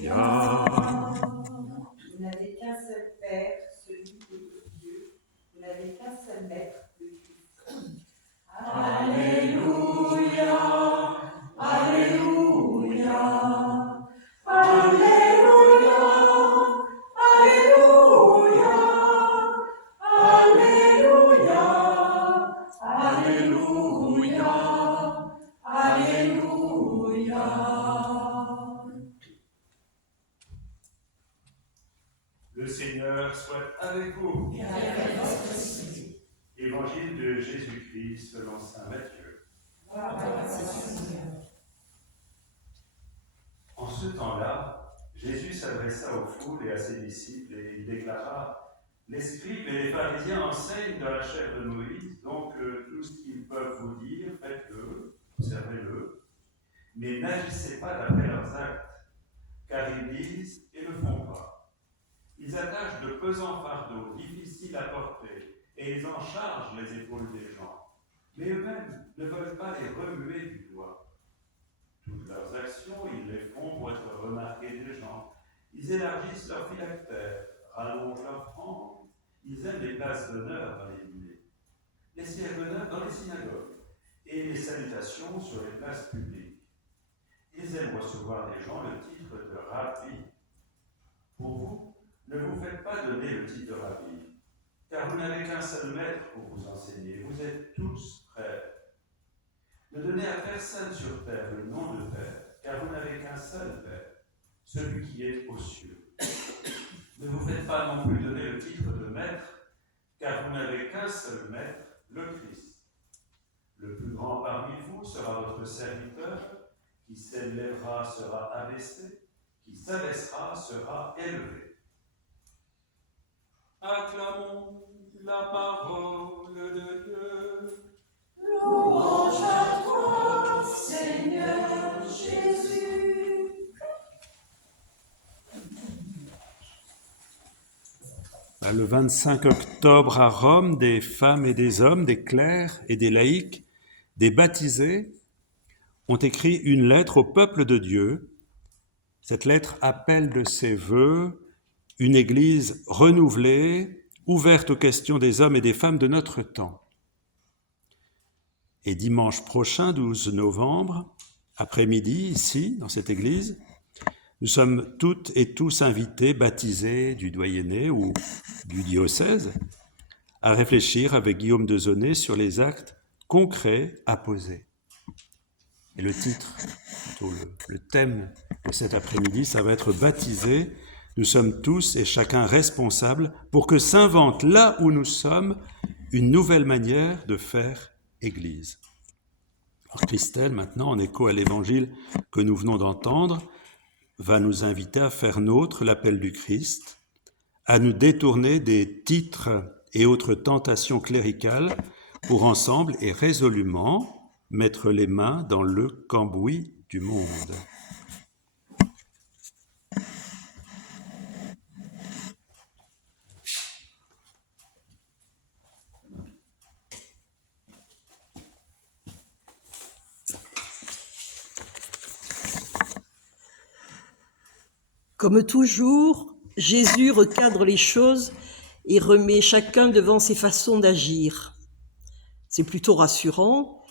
Vous n'avez qu'un seul Père, celui de Dieu. Vous n'avez qu'un seul Maître, le Christ. Alléluia, Alléluia, Alléluia, Alléluia, Alléluia, Alléluia, Alléluia. Le Seigneur soit avec vous. Et avec votre esprit. Évangile de Jésus-Christ selon saint Matthieu. En ce temps-là, Jésus s'adressa aux foules et à ses disciples et il déclara : les scribes et les pharisiens enseignent dans la chair de Moïse, donc tout ce qu'ils peuvent vous dire, faites-le, observez-le, mais n'agissez pas d'après leurs actes, car ils disent et ne font pas. Ils attachent de pesants fardeaux, difficiles à porter, et ils en chargent les épaules des gens. Mais eux-mêmes ne veulent pas les remuer du doigt. Toutes leurs actions, ils les font pour être remarqués des gens. Ils élargissent leurs phylactères, rallongent leurs franges. Ils aiment les places d'honneur dans les dîners, les sièges d'honneur dans les synagogues, et les salutations sur les places publiques. Ils aiment recevoir des gens le titre de rabbi. Pour vous, ne vous faites pas donner le titre de rabbi, car vous n'avez qu'un seul maître pour vous enseigner. Vous êtes tous frères. Ne donnez à personne sur terre le nom de Père, car vous n'avez qu'un seul Père, celui qui est aux cieux. Ne vous faites pas non plus donner le titre de maître, car vous n'avez qu'un seul maître, le Christ. Le plus grand parmi vous sera votre serviteur, qui s'élèvera sera abaissé, qui s'abaissera sera élevé. Acclamons la parole de Dieu. Louange à toi, Seigneur Jésus. Le 25 octobre à Rome, des femmes et des hommes, des clercs et des laïcs, des baptisés, ont écrit une lettre au peuple de Dieu. Cette lettre appelle de ses vœux une Église renouvelée, ouverte aux questions des hommes et des femmes de notre temps. Et dimanche prochain, 12 novembre, après-midi, ici, dans cette Église, nous sommes toutes et tous invités, baptisés du doyenné ou du diocèse, à réfléchir avec Guillaume de Zonay sur les actes concrets à poser. Et le titre, plutôt le thème de cet après-midi, ça va être « Baptisés ». Nous sommes tous et chacun responsables pour que s'invente là où nous sommes une nouvelle manière de faire Église. Alors Christelle, maintenant, en écho à l'évangile que nous venons d'entendre, va nous inviter à faire nôtre l'appel du Christ, à nous détourner des titres et autres tentations cléricales pour ensemble et résolument mettre les mains dans le cambouis du monde. Comme toujours, Jésus recadre les choses et remet chacun devant ses façons d'agir. C'est plutôt rassurant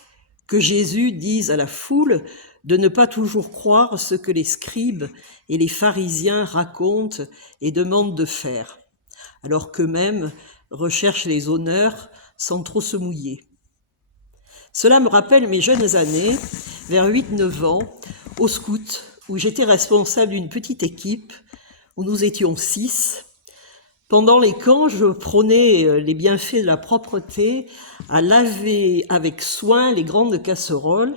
que Jésus dise à la foule de ne pas toujours croire ce que les scribes et les pharisiens racontent et demandent de faire, alors qu'eux-mêmes recherchent les honneurs sans trop se mouiller. Cela me rappelle mes jeunes années, vers 8-9 ans, au scout, où j'étais responsable d'une petite équipe, où nous étions 6. Pendant les camps, je prônais les bienfaits de la propreté, à laver avec soin les grandes casseroles,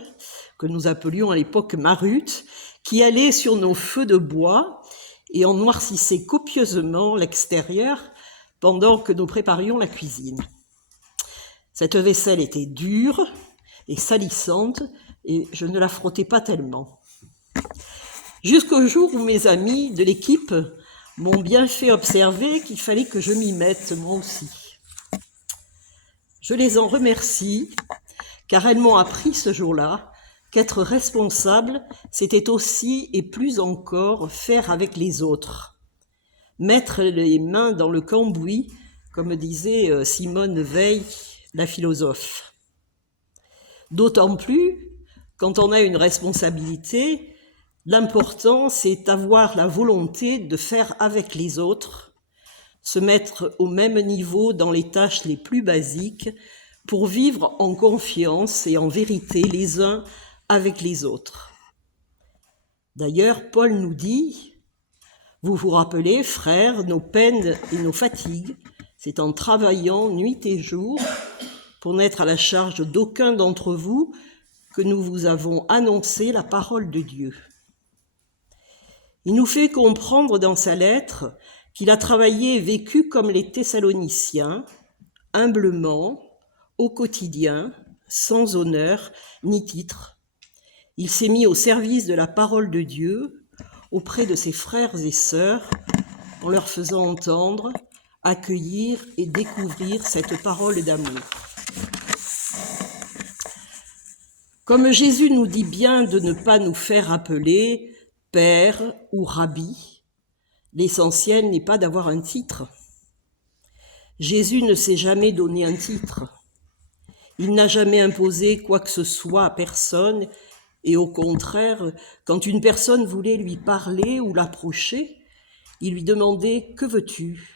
que nous appelions à l'époque marutes, qui allaient sur nos feux de bois et en noircissaient copieusement l'extérieur pendant que nous préparions la cuisine. Cette vaisselle était dure et salissante, et je ne la frottais pas tellement. Jusqu'au jour où mes amis de l'équipe m'ont bien fait observer qu'il fallait que je m'y mette moi aussi. Je les en remercie, car elles m'ont appris ce jour-là qu'être responsable, c'était aussi et plus encore faire avec les autres. Mettre les mains dans le cambouis, comme disait Simone Veil, la philosophe. D'autant plus, quand on a une responsabilité, l'important c'est d'avoir la volonté de faire avec les autres, se mettre au même niveau dans les tâches les plus basiques pour vivre en confiance et en vérité les uns avec les autres. D'ailleurs, Paul nous dit, vous vous rappelez, frères, nos peines et nos fatigues, c'est en travaillant nuit et jour pour n'être à la charge d'aucun d'entre vous que nous vous avons annoncé la parole de Dieu. Il nous fait comprendre dans sa lettre qu'il a travaillé et vécu comme les Thessaloniciens, humblement, au quotidien, sans honneur ni titre. Il s'est mis au service de la parole de Dieu auprès de ses frères et sœurs en leur faisant entendre, accueillir et découvrir cette parole d'amour. Comme Jésus nous dit bien de ne pas nous faire appeler père ou rabbi, l'essentiel n'est pas d'avoir un titre. Jésus ne s'est jamais donné un titre. Il n'a jamais imposé quoi que ce soit à personne et au contraire, quand une personne voulait lui parler ou l'approcher, il lui demandait « Que veux-tu »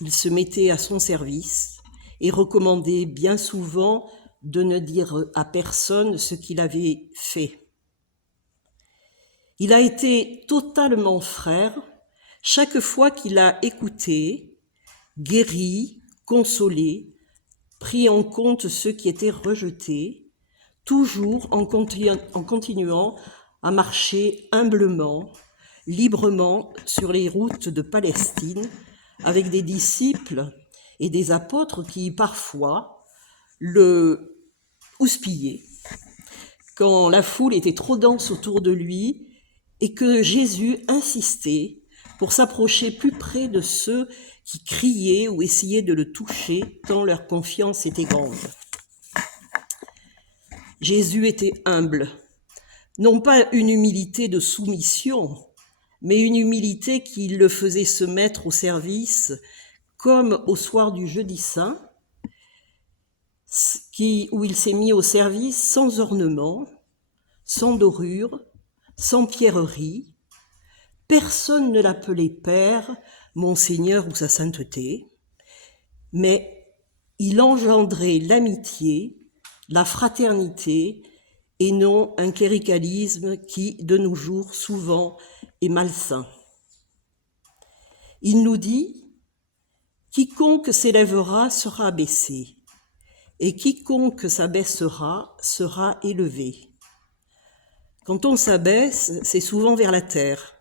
Il se mettait à son service et recommandait bien souvent de ne dire à personne ce qu'il avait fait. Il a été totalement frère chaque fois qu'il a écouté, guéri, consolé, pris en compte ceux qui étaient rejetés, toujours en continuant à marcher humblement, librement sur les routes de Palestine, avec des disciples et des apôtres qui parfois le houspillaient quand la foule était trop dense autour de lui et que Jésus insistait pour s'approcher plus près de ceux qui criaient ou essayaient de le toucher tant leur confiance était grande. Jésus était humble, non pas une humilité de soumission, mais une humilité qui le faisait se mettre au service, comme au soir du jeudi saint, où il s'est mis au service sans ornement, sans dorure, sans pierrerie. Personne ne l'appelait Père, Monseigneur ou sa sainteté, mais il engendrait l'amitié, la fraternité, et non un cléricalisme qui, de nos jours, souvent est malsain. Il nous dit « Quiconque s'élèvera sera abaissé, et quiconque s'abaissera sera élevé. » Quand on s'abaisse, c'est souvent vers la terre,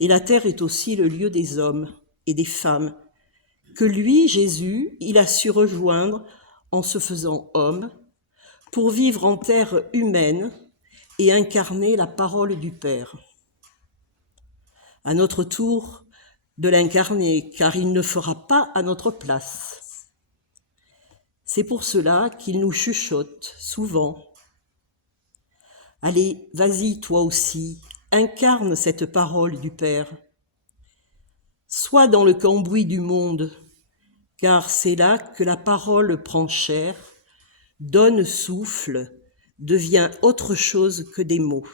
et la terre est aussi le lieu des hommes et des femmes, que lui, Jésus, il a su rejoindre en se faisant homme, pour vivre en terre humaine et incarner la parole du Père. À notre tour de l'incarner, car il ne fera pas à notre place. C'est pour cela qu'il nous chuchote souvent. Allez, vas-y toi aussi, incarne cette parole du Père. Sois dans le cambouis du monde, car c'est là que la parole prend chair, donne souffle, devient autre chose que des mots.